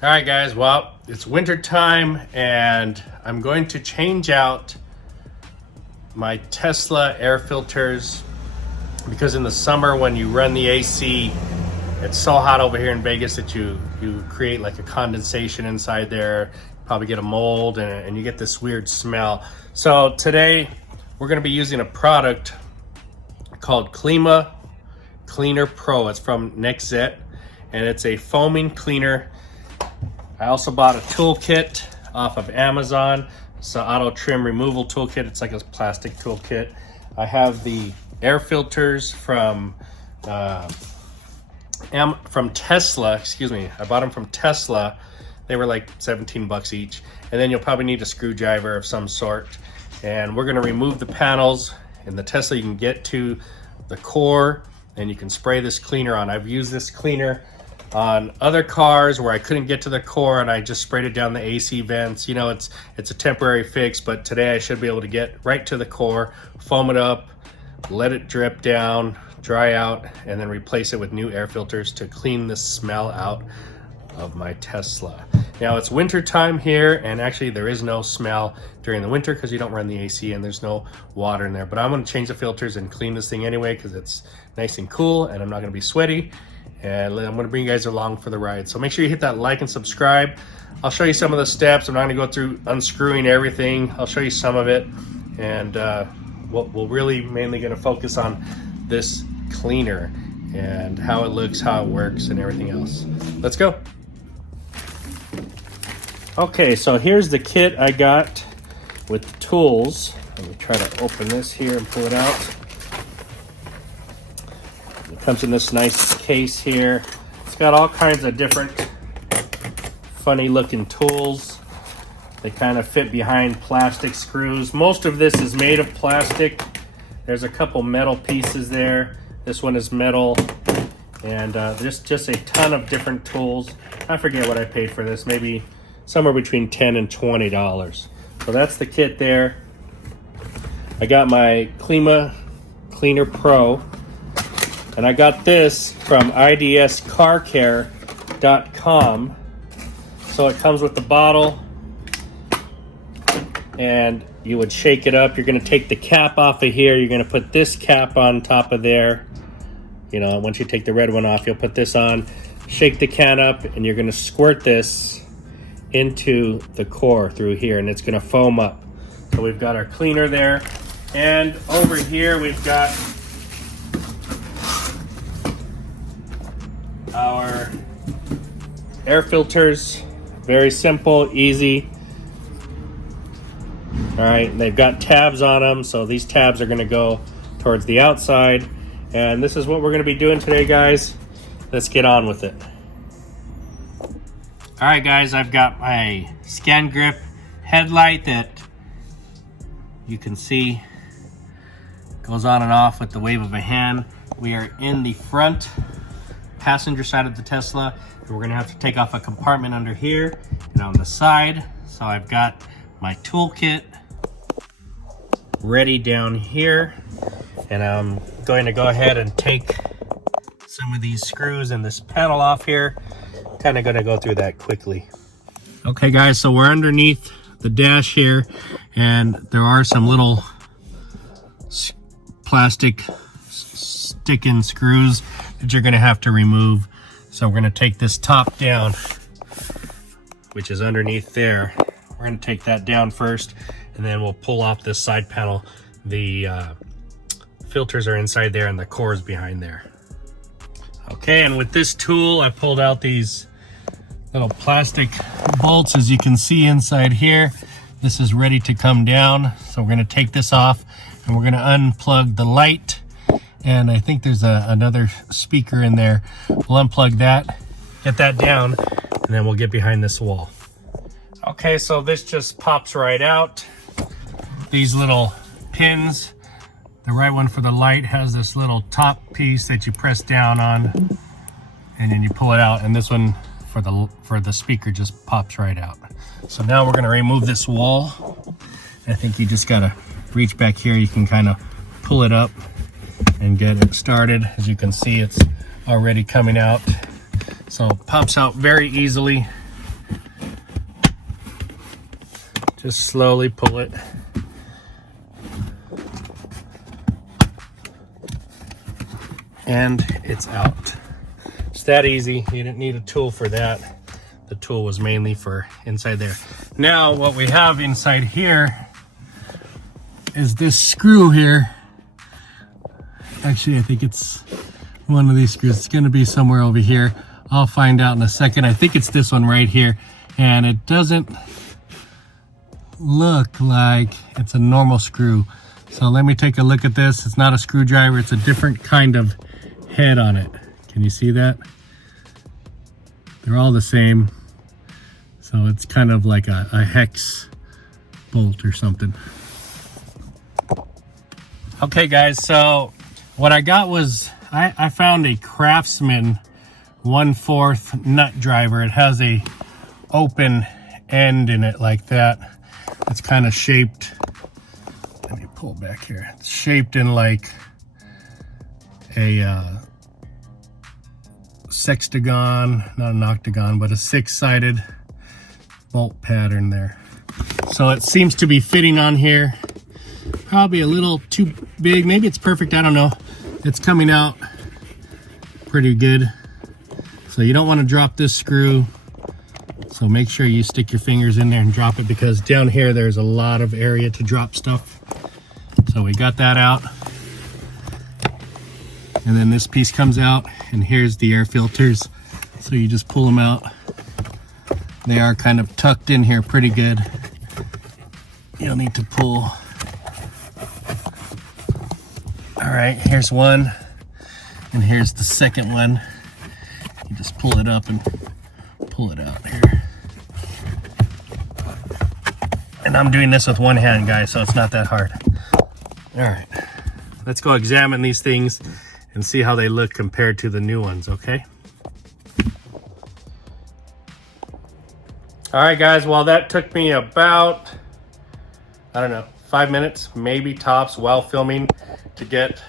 All right, guys, well, it's winter time and I'm going to change out my Tesla air filters because in the summer when you run the AC, it's so hot over here in Vegas that you create like a condensation inside there, probably get a mold and you get this weird smell. So today we're gonna be using a product called Klima Cleaner Pro. It's from Nexet and it's a foaming cleaner. I also bought a toolkit off of Amazon. It's an auto trim removal toolkit. It's like a plastic toolkit. I have the air filters from Tesla, excuse me. I bought them from Tesla. They were like 17 bucks each. And then you'll probably need a screwdriver of some sort. And we're gonna remove the panels. In the Tesla, you can get to the core and you can spray this cleaner on. I've used this cleaner on other cars where I couldn't get to the core and I just sprayed it down the AC vents. You know, it's a temporary fix, but today I should be able to get right to the core, foam it up, let it drip down, dry out, and then replace it with new air filters to clean the smell out of my Tesla. Now it's winter time here, and actually there is no smell during the winter because you don't run the AC and there's no water in there, but I'm gonna change the filters and clean this thing anyway because it's nice and cool and I'm not gonna be sweaty. And I'm gonna bring you guys along for the ride. So make sure you hit that like and subscribe. I'll show you some of the steps. I'm not gonna go through unscrewing everything. I'll show you some of it. And we'll really mainly gonna focus on this cleaner and how it looks, how it works, and everything else. Let's go. Okay, so here's the kit I got with the tools. Let me try to open this here and pull it out. It comes in this nice case here. It's got all kinds of different funny looking tools. They kind of fit behind plastic screws. Most of this is made of plastic. There's a couple metal pieces there. This one is metal. And just a ton of different tools. I forget what I paid for this. Maybe somewhere between $10 and $20. So that's the kit there. I got my Klima Cleaner Pro. And I got this from idscarcare.com. So it comes with the bottle and you would shake it up. You're gonna take the cap off of here. You're gonna put this cap on top of there. You know, once you take the red one off, you'll put this on, shake the can up, and you're gonna squirt this into the core through here and it's gonna foam up. So we've got our cleaner there. And over here we've got our air filters. Very simple, easy. All right, they've got tabs on them, so these tabs are gonna go towards the outside. And this is what we're gonna be doing today, guys. Let's get on with it. All right, guys, I've got my Scan Grip headlight that you can see goes on and off with the wave of a hand. We are in the front passenger side of the Tesla, and we're gonna have to take off a compartment under here and on the side. So I've got my toolkit ready down here, and I'm going to go ahead and take some of these screws and this panel off here. Kind of going to go through that quickly. Okay, guys, so we're underneath the dash here, and there are some little plastic stick-in screws that you're going to have to remove. So we're going to take this top down, which is underneath there. We're going to take that down first, and then we'll pull off this side panel. The filters are inside there and the core is behind there. Okay, and with this tool, I pulled out these little plastic bolts, as you can see inside here. This is ready to come down. So we're going to take this off and we're going to unplug the light. And I think there's another speaker in there. We'll unplug that, get that down, and then we'll get behind this wall. Okay, so this just pops right out. These little pins, the right one for the light has this little top piece that you press down on, and then you pull it out, and this one for the speaker just pops right out. So now we're gonna remove this wall. I think you just gotta reach back here. You can kind of pull it up and get it started. As you can see, it's already coming out. So it pops out very easily. Just slowly pull it. And it's out. It's that easy. You didn't need a tool for that. The tool was mainly for inside there. Now what we have inside here is this screw here. Actually, I think it's one of these screws. It's gonna be somewhere over here. I'll find out in a second. I think it's this one right here. And it doesn't look like it's a normal screw. So let me take a look at this. It's not a screwdriver, it's a different kind of head on it. Can you see that? They're all the same. So it's kind of like a hex bolt or something. Okay guys, so what I got was, I found a Craftsman 1/4 nut driver. It has a open end in it like that. It's kind of shaped, let me pull back here. It's shaped in like a sextagon, not an octagon, but a 6-sided bolt pattern there. So it seems to be fitting on here. Probably a little too big. Maybe it's perfect, I don't know. It's coming out pretty good. So you don't want to drop this screw. So make sure you stick your fingers in there and drop it, because down here there's a lot of area to drop stuff. So we got that out. And then this piece comes out, and here's the air filters. So you just pull them out. They are kind of tucked in here pretty good. You'll need to pull. All right, here's one, and here's the second one. You just pull it up and pull it out here. And I'm doing this with one hand, guys, so it's not that hard. All right, let's go examine these things and see how they look compared to the new ones, okay? All right, guys, well, that took me about, I don't know, 5 minutes, maybe tops, while filming to get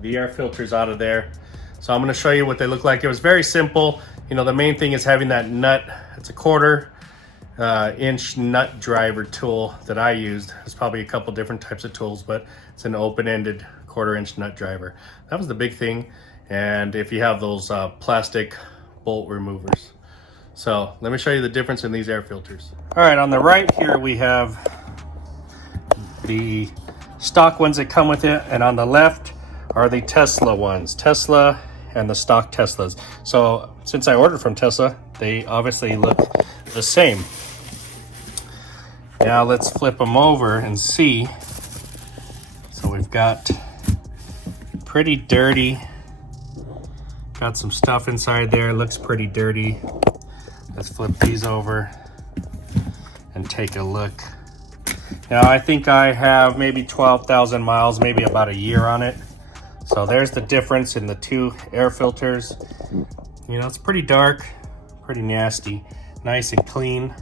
the air filters out of there. So I'm gonna show you what they look like. It was very simple. You know, the main thing is having that nut. It's a 1/4 inch nut driver tool that I used. There's probably a couple different types of tools, but it's an open-ended 1/4 inch nut driver. That was the big thing. And if you have those plastic bolt removers. So let me show you the difference in these air filters. All right, on the right here we have the stock ones that come with it, and on the left are the Tesla ones. Tesla and the stock Teslas. So since I ordered from Tesla, they obviously look the same. Now let's flip them over and see. So we've got pretty dirty, got some stuff inside there, looks pretty dirty. Let's flip these over and take a look. Now I think I have maybe 12,000 miles, maybe about a year on it. So there's the difference in the two air filters. You know, it's pretty dark, pretty nasty, nice and clean.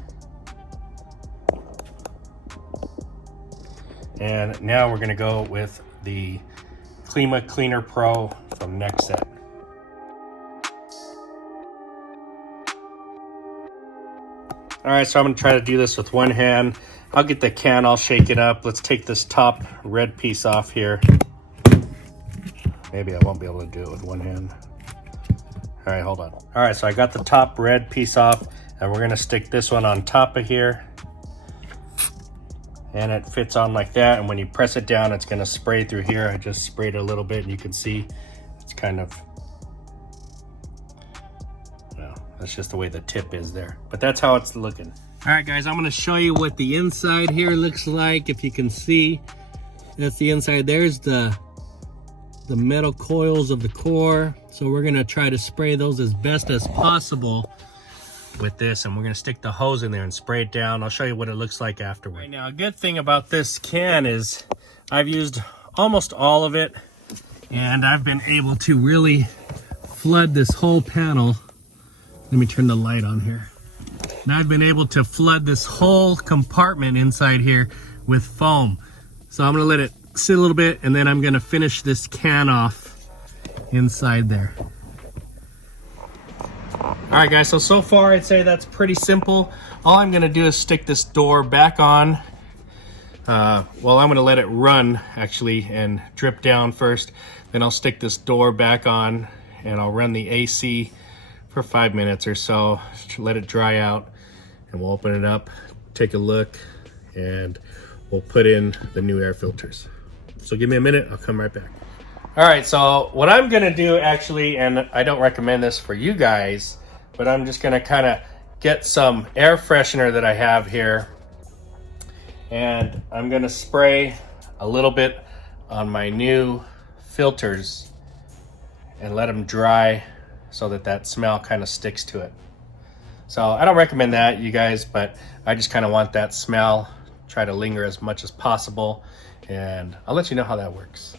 And now we're gonna go with the Klima Cleaner Pro from Nextset. All right, so I'm gonna try to do this with one hand. I'll get the can, I'll shake it up. Let's take this top red piece off here. Maybe I won't be able to do it with one hand. All right, hold on. All right, so I got the top red piece off, and we're gonna stick this one on top of here. And it fits on like that, and when you press it down, it's gonna spray through here. I just sprayed a little bit, and you can see it's kind of, well, that's just the way the tip is there. But that's how it's looking. All right, guys, I'm gonna show you what the inside here looks like. If you can see, that's the inside. There's the metal coils of the core. So we're gonna try to spray those as best as possible with this, and we're gonna stick the hose in there and spray it down. I'll show you what it looks like afterward. Right, now, a good thing about this can is I've used almost all of it, and I've been able to really flood this whole panel. Let me turn the light on here. Now I've been able to flood this whole compartment inside here with foam. So I'm gonna let it sit a little bit, and then I'm gonna finish this can off inside there. All right, guys, so far I'd say that's pretty simple. All I'm gonna do is stick this door back on Well, I'm gonna let it run actually and drip down first. Then I'll stick this door back on and I'll run the AC for 5 minutes or so to let it dry out, and we'll open it up, take a look, and we'll put in the new air filters. So give me a minute, I'll come right back. All right, so what I'm gonna do actually, and I don't recommend this for you guys, but I'm just gonna kind of get some air freshener that I have here, and I'm gonna spray a little bit on my new filters and let them dry so that that smell kind of sticks to it. So I don't recommend that, you guys, but I just kind of want that smell, try to linger as much as possible, and I'll let you know how that works.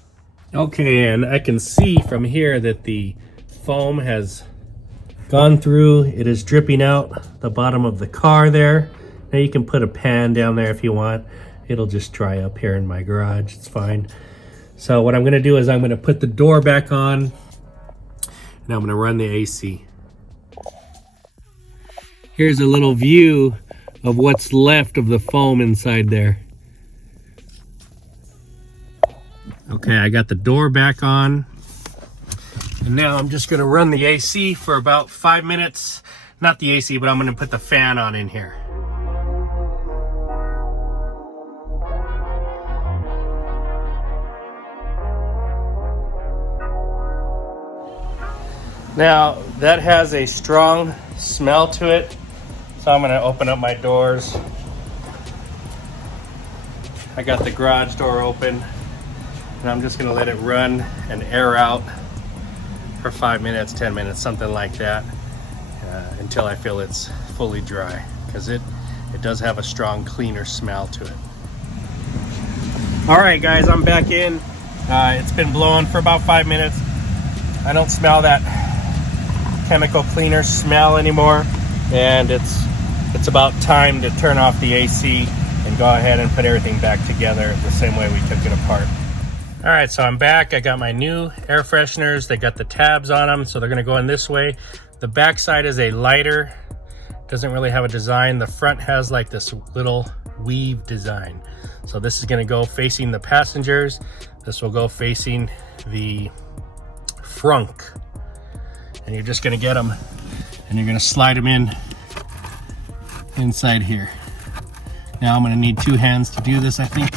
Okay, and I can see from here that the foam has gone through. It is dripping out the bottom of the car there. Now you can put a pan down there if you want. It'll just dry up here in my garage, it's fine. So what I'm gonna do is I'm gonna put the door back on and I'm gonna run the AC. Here's a little view of what's left of the foam inside there. Okay, I got the door back on. And now I'm just gonna run the AC for about 5 minutes. Not the AC, but I'm gonna put the fan on in here. Now, that has a strong smell to it, so I'm gonna open up my doors. I got the garage door open, and I'm just gonna let it run and air out for 5 minutes, 10 minutes, something like that, until I feel it's fully dry, because it does have a strong cleaner smell to it. All right, guys, I'm back in. It's been blowing for about 5 minutes. I don't smell that chemical cleaner smell anymore, and it's about time to turn off the AC and go ahead and put everything back together the same way we took it apart. All right, so I'm back. I got my new air fresheners. They got the tabs on them, so they're gonna go in this way. The back side is a lighter, doesn't really have a design. The front has like this little weave design. So this is gonna go facing the passengers. This will go facing the frunk. And you're just gonna get them and you're gonna slide them in inside here. Now I'm gonna need 2 hands to do this, I think.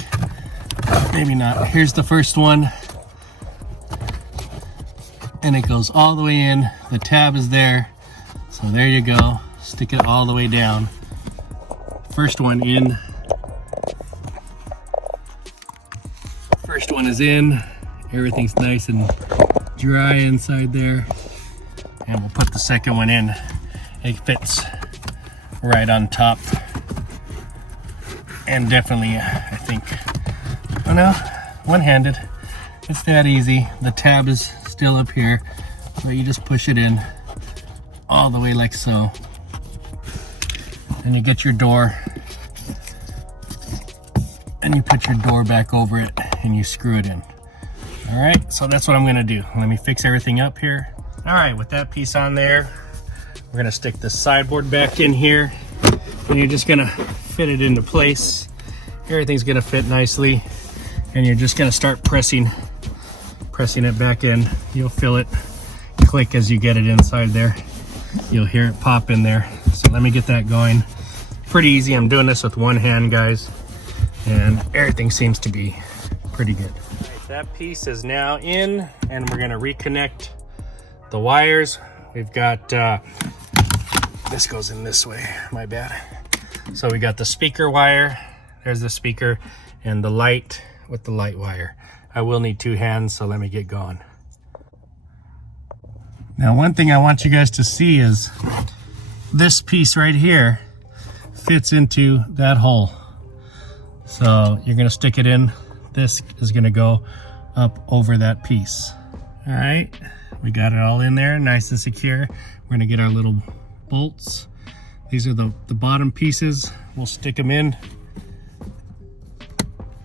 Maybe not. Here's the first one. And it goes all the way in. The tab is there. So there you go. Stick it all the way down. First one in. First one is in. Everything's nice and dry inside there. And we'll put the second one in. It fits right on top. And definitely, I think, oh no, one-handed. It's that easy. The tab is still up here, but you just push it in all the way like so. And you get your door, and you put your door back over it, and you screw it in. All right, so that's what I'm gonna do. Let me fix everything up here. All right, with that piece on there, we're gonna stick the sideboard back in here, and you're just gonna fit it into place. Everything's gonna fit nicely, and you're just gonna start pressing it back in. You'll feel it click as you get it inside there. You'll hear it pop in there. So let me get that going. Pretty easy. I'm doing this with one hand, guys, and everything seems to be pretty good. Right, that piece is now in, and we're gonna reconnect the wires. We've got this goes in this way, my bad. So we got the speaker wire, there's the speaker, and the light with the light wire. I will need 2 hands, so let me get going. Now, one thing I want you guys to see is this piece right here fits into that hole. So you're gonna stick it in. This is gonna go up over that piece. All right, we got it all in there, nice and secure. We're gonna get our little bolts. These are the bottom pieces. We'll stick them in,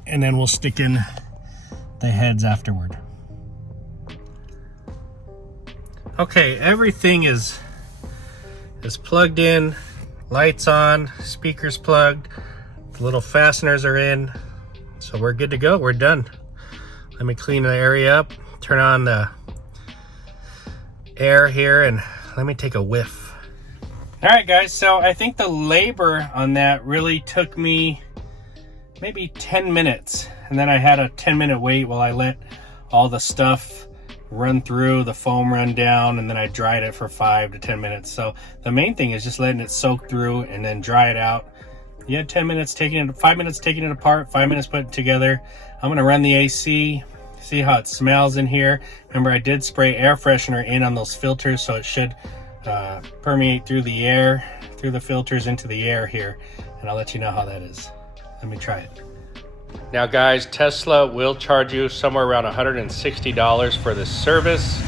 and then we'll stick in the heads afterward. Okay, everything is plugged in, lights on, speakers plugged, the little fasteners are in, So we're good to go, we're done. Let me clean the area up, turn on the air here, and let me take a whiff. All right guys, so I think the labor on that really took me maybe 10 minutes. And then I had a 10-minute wait while I let all the stuff run through, the foam run down, and then I dried it for 5 to 10 minutes. So the main thing is just letting it soak through and then dry it out. You had 10 minutes taking it, 5 minutes taking it apart, 5 minutes putting it together. I'm gonna run the AC, see how it smells in here. Remember, I did spray air freshener in on those filters, so it should permeate through the air, through the filters into the air here. And I'll let you know how that is. Let me try it. Now guys, Tesla will charge you somewhere around $160 for this service.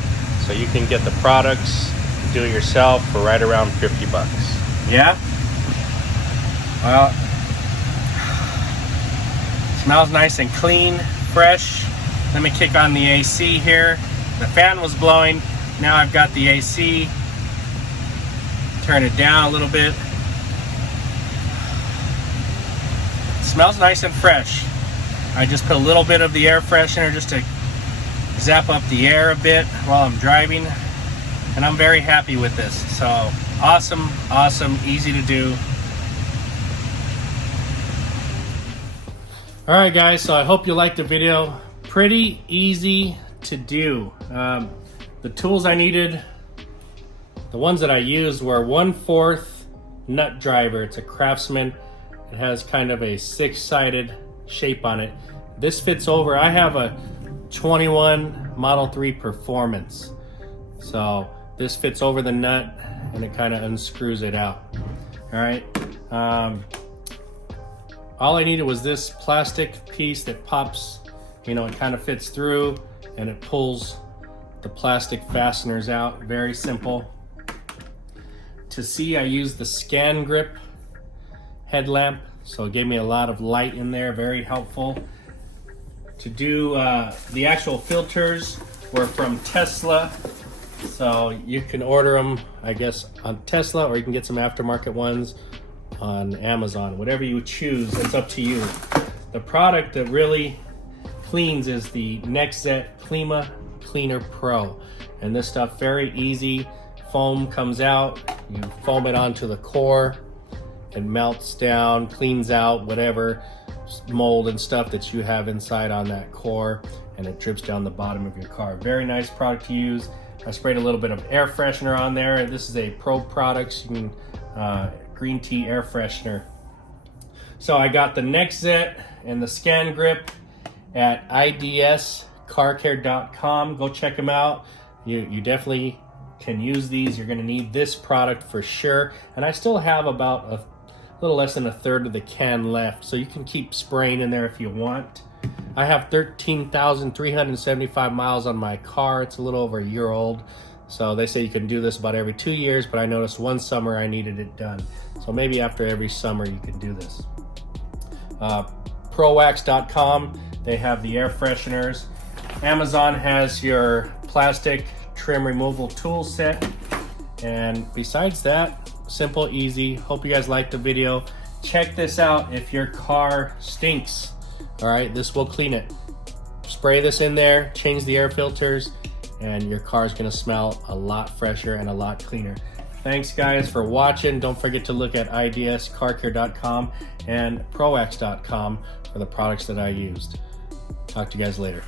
So you can get the products, do it yourself for right around 50 bucks. Yeah? Well, smells nice and clean, fresh. Let me kick on the AC here. The fan was blowing. Now I've got the AC. Turn it down a little bit. It smells nice and fresh. I just put a little bit of the air freshener just to zap up the air a bit while I'm driving. And I'm very happy with this. So awesome, awesome, easy to do. All right guys, so I hope you liked the video. Pretty easy to do. The tools I needed, the ones that I used were 1/4 nut driver. It's a Craftsman. It has kind of a 6-sided shape on it. This fits over. I have a 21 Model 3 Performance. So this fits over the nut and it kind of unscrews it out. All right. All I needed was this plastic piece that pops, you know, it kind of fits through and it pulls the plastic fasteners out. Very simple. To see, I used the Scan Grip headlamp, so it gave me a lot of light in there, very helpful. To do the actual filters were from Tesla, so you can order them, I guess, on Tesla, or you can get some aftermarket ones on Amazon. Whatever you choose, it's up to you. The product that really cleans is the Nexet Klima Cleaner Pro, and this stuff very easy. Foam comes out, you foam it onto the core, it melts down, cleans out whatever mold and stuff that you have inside on that core, and it drips down the bottom of your car. Very nice product to use. I sprayed a little bit of air freshener on there. This is a Pro Products green tea air freshener. So I got the Nexet and the Scan Grip at idscarcare.com. Go check them out. You definitely can use these. You're going to need this product for sure. And I still have about a little less than 1/3 of the can left, so you can keep spraying in there if you want. I have 13,375 miles on my car. It's a little over a year old, so they say you can do this about every 2 years, but I noticed one summer I needed it done, so maybe after every summer you can do this. Prowax.com, they have the air fresheners. Amazon has your plastic trim removal tool set, and besides that, simple, easy. Hope you guys liked the video. Check this out if your car stinks. All right, this will clean it. Spray this in there, change the air filters, and your car is going to smell a lot fresher and a lot cleaner. Thanks guys for watching. Don't forget to look at idscarcare.com and prowax.com for the products that I used. Talk to you guys later.